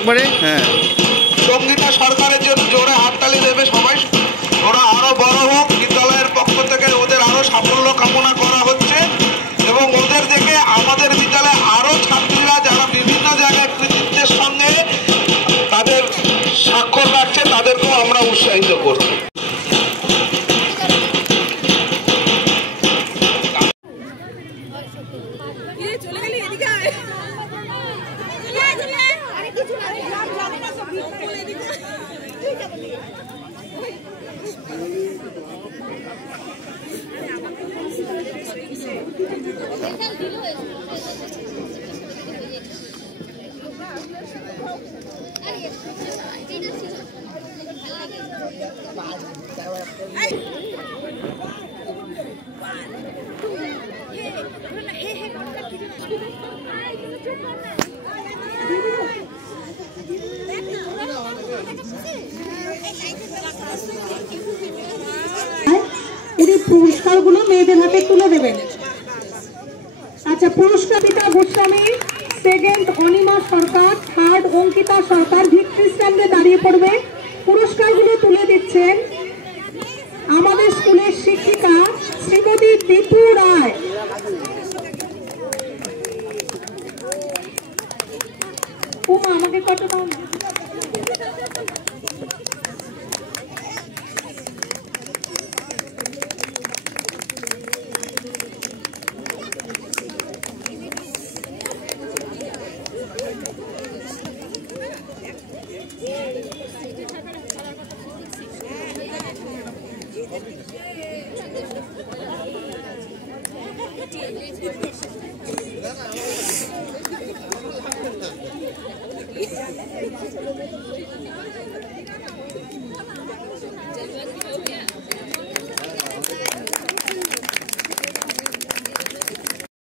একবারে। হ্যাঁ, সঙ্গীতা সরকারের জন্য জোরে হাততালি দেবে সবাই। ওরা আরো বড় হোক, বিদ্যালয়ের পক্ষ থেকে ওদের আরো সাফল্য কামনা করা হচ্ছে এবং ওদের দেখে আমাদের বিদ্যালয়ে আরো ছাত্রীরা যারা বিভিন্ন জায়গায় কৃতিত্বের সঙ্গে তাদের স্বাক্ষর রাখছে তাদেরকেও আমরা উৎসাহিত করব। পুরস্কারগুলো মেয়েদের হাতে তুলে দেবেন। আচ্ছা, পুরস্কার পিতা গোস্বামী, সেকেন্ড অনিমা সরকার, থার্ড অঙ্কিতা সরকার ভিক্টরি স্ট্যান্ডে দাঁড়িয়ে পড়বে। পুরস্কারগুলো তুলে দিচ্ছেন আমাদের স্কুলের শিক্ষিকা শ্রীমতী দীপু রায়। আমাকে কত